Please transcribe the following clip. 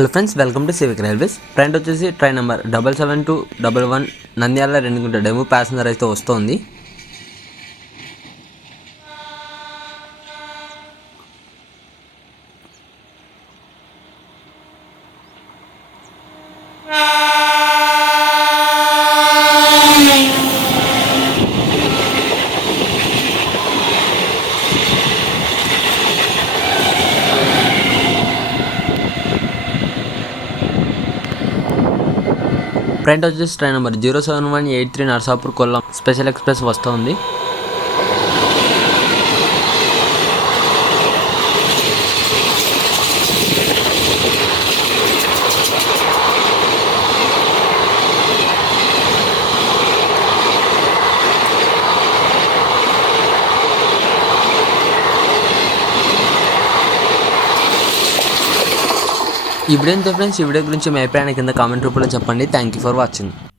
Hello friends, welcome to civic railways. Train వచ్చేసి train number 77211 Nandyal Renigunta DEMU passenger అయితే వస్తుంది. Train వచ్చేసి train number 07183 Narsapur Kollam special express వస్తుంది. ఈ వీడియో ఫ్రెండ్స్, ఈ వీడియో గురించి మీ అభిప్రాయాన్ని కింద కామెంట్ రూపంలో చెప్పండి. Thank you for watching.